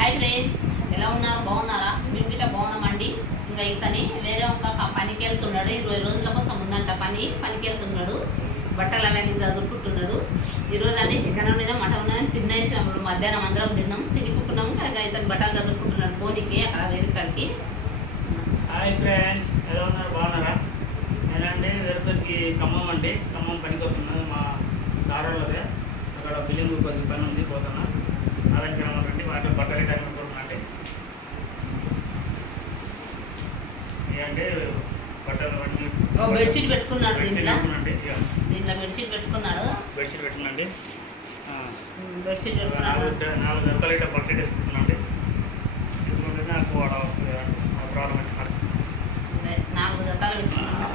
Hi friends, ఎలా ఉన్నారు? బాగున్నారా? మేము గిట్ట బాగున్నామండి. ఇంకా ఇతని వేరే ఒక పనికి వెళ్తున్నాడు. 20 రోజుల కోసం ఉందంట పనికి వెళ్తున్నాడు. బట్టలు అవన్నీ చదువుకుంటున్నాడు. ఈరోజు అన్ని చికెన్ ఉన్నదా మటన్ ఉన్నదని తినేసినప్పుడు మధ్యాహ్నం అందరం తిన్నాం, తినుకుంటున్నాము. ఇంకా ఇతను బట్టలు చదువుకుంటున్నాడు పోనీకి అక్కడ వేరే కాడికి. హాయ్ ఫ్రెండ్స్, ఎలా ఉన్నారు? బాగున్నారా? నేనండి వేరుతోకి ఖమ్మం అండి. ఖమ్మం పనికి వస్తున్నాను. మా సారోళ్ళదే అక్కడ బిల్లింగ్ కొద్ది పని ఉంది, పోతున్నా. అలాంటి రమ్మండి. వాటి బట్టలు టైం అనుకుంటున్నాండి. ఇదంటే బట్టలు బెడ్షీట్ పెట్టుకున్నాడు. దీంట్లో బెడ్షీట్ పెట్టుకున్నాడు. బెడ్షీట్ పెట్టుకున్నాండి. బెడ్షీట్ పెట్టుకున్నాడు. 4 జతలు ఇట్లా బట్టలు వేసుకుంటున్నాండి. తీసుకుంటే నాకు వాడ వస్తుంది ఆ ప్రాబ్లం. 4 జతలు పెట్టుకున్నాడు.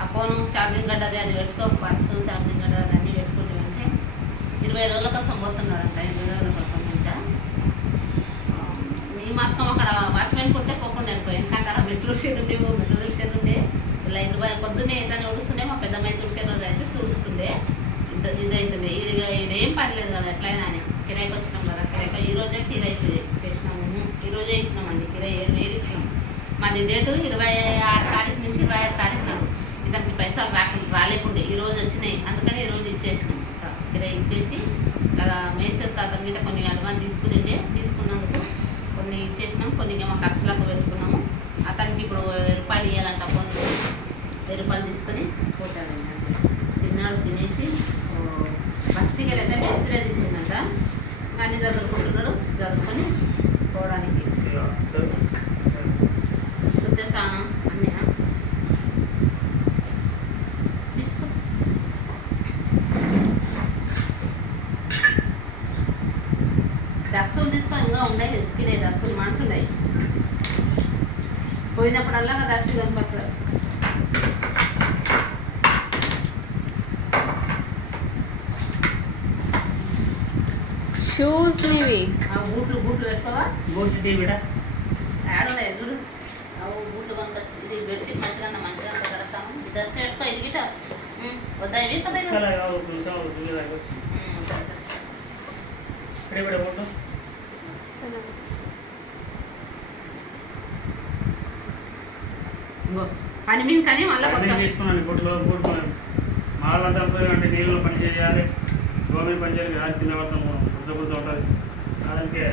ఆ ఫోను ఛార్జింగ్ గడ్డది అది పెట్టుకో, పర్సు ఛార్జింగ్ గడ్డ అది అన్నీ పెట్టుకుంటే 20 రోజుల కోసం పోతున్నాడంట. 20 రోజుల కోసం ఇంకా ఈ మొత్తం అక్కడ వాచ్మెన్ కొట్టే పోకుండా వెళ్ళిపోయి, ఎందుకంటే అక్కడ మెట్రో తుడిచేది ఉండే లైట్ పొద్దున్నే దాన్ని ఉడుస్తుండే. మా పెద్ద అమ్మాయి తుడిచే రోజు అయితే తుడుస్తుండే. ఇది అవుతుండే. ఇదేం పర్లేదు కదా, ఎట్లయినా అని కిరాయికి వచ్చినాం కదా. కిరాయికి ఈరోజే కిరాయి చేసినాము. ఈరోజే ఇచ్చినామండి కిరాయి 7,000 ఇచ్చినాం. మాది డేటు 26 తారీఖు నుంచి 27 తారీఖు నాడు. దానికి పైసలు రాలేకుండే ఈరోజు వచ్చినాయి. అందుకని ఈరోజు ఇచ్చేసినాం. కిరాయి ఇచ్చేసి అలా మేసర్ అతని మీద కొన్ని అడ్వాన్స్ తీసుకున్నందుకు కొన్ని ఇచ్చేసినాం. కొన్ని మా ఖర్చులకు పెట్టుకున్నాము. అతనికి ఇప్పుడు 1000 రూపాయలు ఇవ్వాలంట. కొన్ని 1000 రూపాయలు తీసుకొని పోతాడండి. తిన్నాడు. తినేసి ఫస్ట్ టికెట్ అయితే మేస్త్రే తీసిందంట. అన్నీ చదువుకుంటున్నాడు. చదువుకొని పోవడానికి శుద్ధ స్నానం అన్నీ తీసుకో. దస్తులు తీసుకొని ఇంకా ఉన్నాయి. ఎత్తుకినే దస్తులు మంచి ఉన్నాయి. పోయినప్పుడల్లా దస్తులు కనిపిస్తారు. షూస్ నీవి బూట్లు పెట్టుకోవా? బూట్లు టీవీడా ఆడలేదు చూడు. బూట్లు కొనుక్కొచ్చి ఇది బెడ్షీట్ మంచిగా కడతాము. దస్ట్ పెట్టుకో. ఇది గిట వద్దా? ఇవి కదా పని మీద కానీ మళ్ళీ తీసుకున్నాను. బూట్లు మాళ్ళంతా అంటే నీళ్ళు పని చేయాలి, గవర్నమెంట్ పని చేయాలి కదా. కింద పడతాం పుచ్చ ఉంటుంది. అలాగే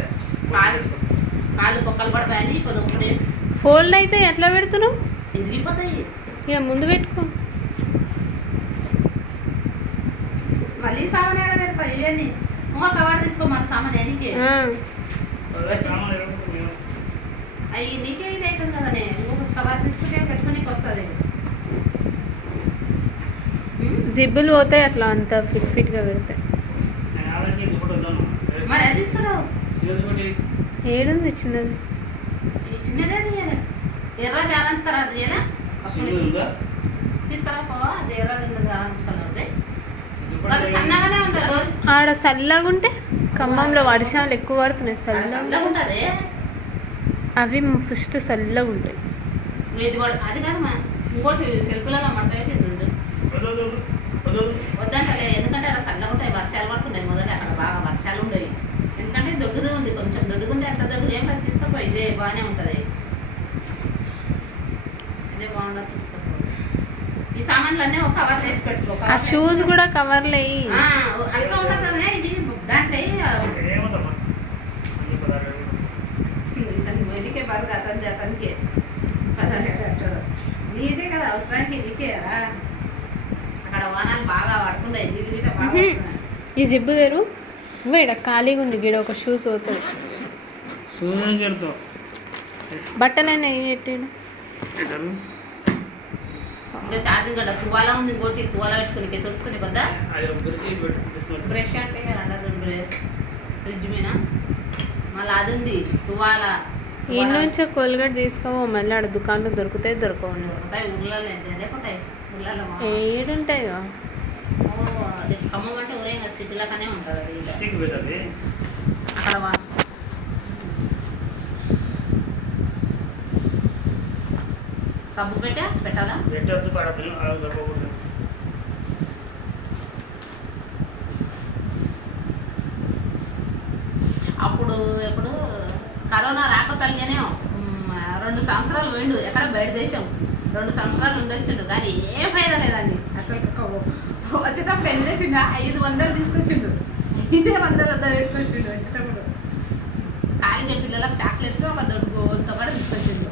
కాళ్ళు పొక్కలు పడతాయని కొద్దిగా ఫోల్డ్ అయితే ఎట్లా పెడుతున్నావు? తిరిగిపోతాయి. ఇక ముందు పెట్టుకో. మళ్ళీ సామాన్ ఏడ పెడతాయి ఇవన్నీ. ఇంకా కవర్ తీసుకో. మాకు సామాన్ ఎనికి అవి నీకే ఇది అవుతుంది కదా. నేను కవర్ తీసుకుంటే పెట్టుకునేకి వస్తుంది. జిబ్బులు పోతాయి అట్లా అంత ఫిట్గా పెడతాయి. మరి అది తీసుకురావు. ఏడుంది చిన్నది? చిన్నదే ఎర్ర ఆరెంజ్ కలర్ తీయనా? తీసుకురా పోవా. అది ఎర్ర ఆరెంజ్ కలర్ సన్నగానే ఉంటుంది. ఆడ చల్లగా ఉంటే ఖమ్మంలో వర్షాలు ఎక్కువ పడుతున్నాయి. చల్లగా ఉంటుంది. అవి ఫస్ట్ చల్లగా ఉంటాయి. ఇది కూడా అది కాదు. ఇంకోటి సెల్ఫ్లలో మడతపెట్టి వద్దంటలే. ఎందుకంటే అక్కడ చల్లగా ఉంటాయి. వర్షాలు పడుతున్నాయి. మొదట అక్కడ బాగా వర్షాలు ఉండేవి. ఎందుకంటే దొడ్డుగా ఉంది, కొంచెం దొడ్డుగా ఉంది. అంత దొడ్డుగా ఏం లేదు. తీసుకోపో. ఇదే బాగానే ఉంటుంది. ఇదే బాగుంటుంది. తీసుకోపో. ఈ సామాన్లు అన్నీ ఒక కవర్ వేసి పెట్టుకో. ఆ షూస్ కూడా కవర్లు అల్కా ఉంటుంది కదా. ఇది దాంట్లో ఇదికే బరువు అతనికే 17 అంటాడు. నీదే కదా అవసరానికి. నీకే అక్కడ వానాలు బాగా పడుతున్నాయి. నీళ్ళు గిట్ట బాగా వస్తున్నాయి. ఈ జిబ్బు తెరు. ఇంకా ఇక్కడ ఖాళీగా ఉంది. గిడ ఒక షూస్ పోతుంది. బట్టలైనా ఏం పెట్టాడు? ఇంకా ఛార్జింగ్ గడ్డ తువాలా ఉంది. ఇంకోటి తువాలా పెట్టుకుని తుడుచుకుని కదా. బ్రష్ అంటే ఫ్రిడ్జ్ మీద మళ్ళీ అది ఉంది తువాలా. ఈ నుంచి కోల్గేట్ తీసుకోవో. మళ్ళీ ఆడ దుకాణంలో దొరుకుతాయి దొరకవు. ఊర్లలో ఊర్లలో ఏడుంటాయో. అది ఖమ్మం అంటే ఊరే సిటీలకనే ఉంటుంది. అది అక్కడ సబ్బు పెట్టాలా? పెట్టద్దు, పడద్దు. సబ్బు అప్పుడు ఎప్పుడు కరోనా రాకతల్గానే 2 సంవత్సరాలు పోయిండు ఎక్కడ బయట దేశం 2 సంవత్సరాలు ఉండొచ్చిండు కానీ ఏ ఫైదా లేదండి అసలు వచ్చేటప్పుడు ఎన్ని తెచ్చిండు 500 తీసుకొచ్చిండు 500 వద్ద పెట్టుకొచ్చిండు వచ్చేటప్పుడు కాలిగే పిల్లలకు చాక్లెట్లు ఒక దొడ్డు కూడా తీసుకొచ్చిండు.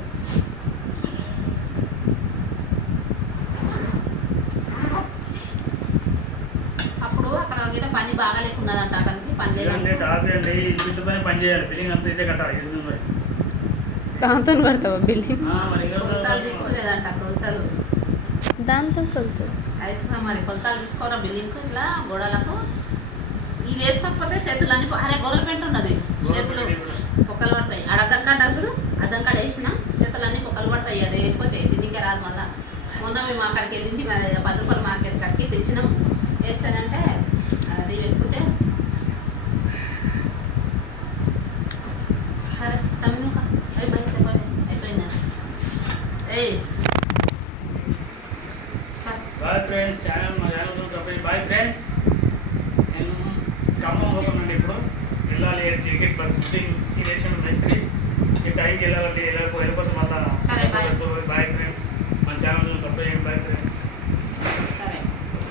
అప్పుడు అక్కడ గిట్ట పని బాగా లేకున్నదంట అతనికి పని లేదండి లేదంటే టాపీ అండి ఈ బిల్లుతోనే పని చేయాలి బిల్లింగ్ అంతా ఇదే కట్టాలి ఇది మరి దాంతో కడతావా బిల్డింగ్? మరి ఇక్కడ కొలతలు తీసుకునేదంట కొలతలు దాంతో కొలుతుంది. ఐస్గా మరి కొలతలు తీసుకోరా బిల్లింగ్ ఇట్లా గోడలకు ఇవి వేసుకోకపోతే చేతులన్నీ అరే గొర్రెల పెంట ఉన్నది చేతులు పొక్కలు పడతాయి ఆడ అద్దంకాడ అసలు అద్దంకాడ వేసిన చేతులన్నీ పొక్కలు పడతాయి అది వేయకపోతే దీనికే రాదు మళ్ళా మొన్న మేము అక్కడికి వెళ్ళింది మరి 10 రూపాయల మార్కెట్ కట్టి తెచ్చినాం వేస్తానంటే అది పెట్టుకుంటే సరే తమ్మి అయిపోయిందా ఏయ్ సరే బాయ్ ఫ్రెండ్స్ మా ఛానల్ సబ్స్క్రైబ్ బాయ్ ఫ్రెండ్స్ నేను ఖమ్మం పోతున్నానండి ఇప్పుడు వెళ్ళాలి టికెట్ బుకింగ్ చేసాను మేస్త్రి ఈ టైంకి వెళ్ళాలంటే వెళ్ళిపోతే మళ్ళీ సరే, బాయ్. బాయ్ ఫ్రెండ్స్ మన ఛానల్ సబ్స్క్రైబ్ బాయ్ ఫ్రెండ్స్.